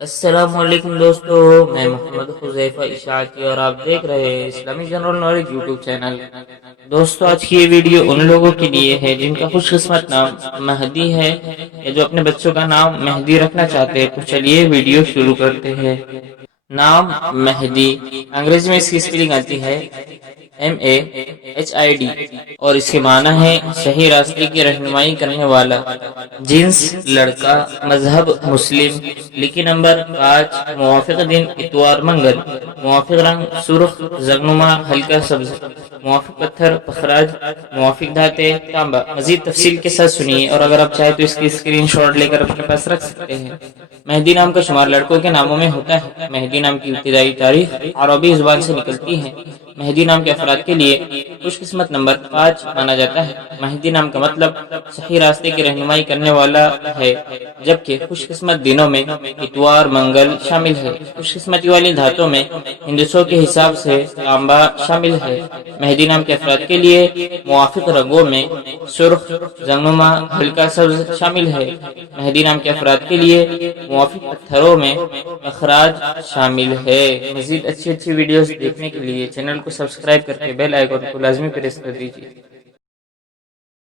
السلام علیکم دوستو، میں محمد حذیفہ اشاعتی اور آپ دیکھ رہے ہیں اسلامی جنرل نالج یوٹیوب چینل۔ دوستو آج کی یہ ویڈیو ان لوگوں کے لیے ہے جن کا خوش قسمت نام مہدی ہے یا جو اپنے بچوں کا نام مہدی رکھنا چاہتے ہیں۔ تو چلیے ویڈیو شروع کرتے ہیں۔ نام مہدی، انگریزی میں اس کی اسپیلنگ آتی ہے MAHID اور اس کے معنی ہے صحیح راستے کی رہنمائی کرنے والا۔ جنس لڑکا، مذہب مسلم، لکی نمبر 5، موافق دن اتوار منگل، موافق رنگ سرخ زرنما ہلکا سبز، موافق پتھر پخراج، موافق دھاتیں تانبا۔ مزید تفصیل کے ساتھ سنیے اور اگر آپ چاہیں تو اس کی اسکرین شاٹ لے کر اپنے پاس رکھ سکتے ہیں۔ مہدی نام کا شمار لڑکوں کے ناموں میں ہوتا ہے۔ مہدی نام کی ابتدائی تاریخ عربی زبان سے نکلتی ہے۔ مہدی نام کے افراد کے لیے خوش قسمت نمبر 5 مانا جاتا ہے۔ مہدی نام کا مطلب صحیح راستے کی رہنمائی کرنے والا ہے، جبکہ خوش قسمت دنوں میں اتوار منگل شامل ہے۔ خوش قسمتی والی دھاتوں میں ہندسوں کے حساب سے تانبا شامل ہے۔ مہدی نام کے افراد کے لیے موافق رنگوں میں سرخ زرنما ہلکا سبز شامل ہے۔ مہدی نام کے افراد کے لیے موافق پتھروں میں اخراج شامل ہے۔ مزید اچھی ویڈیوز دیکھنے کے لیے چینل کو سبسکرائب کر کے بیل آئیکن کو لازمی پریس کر دیجیے۔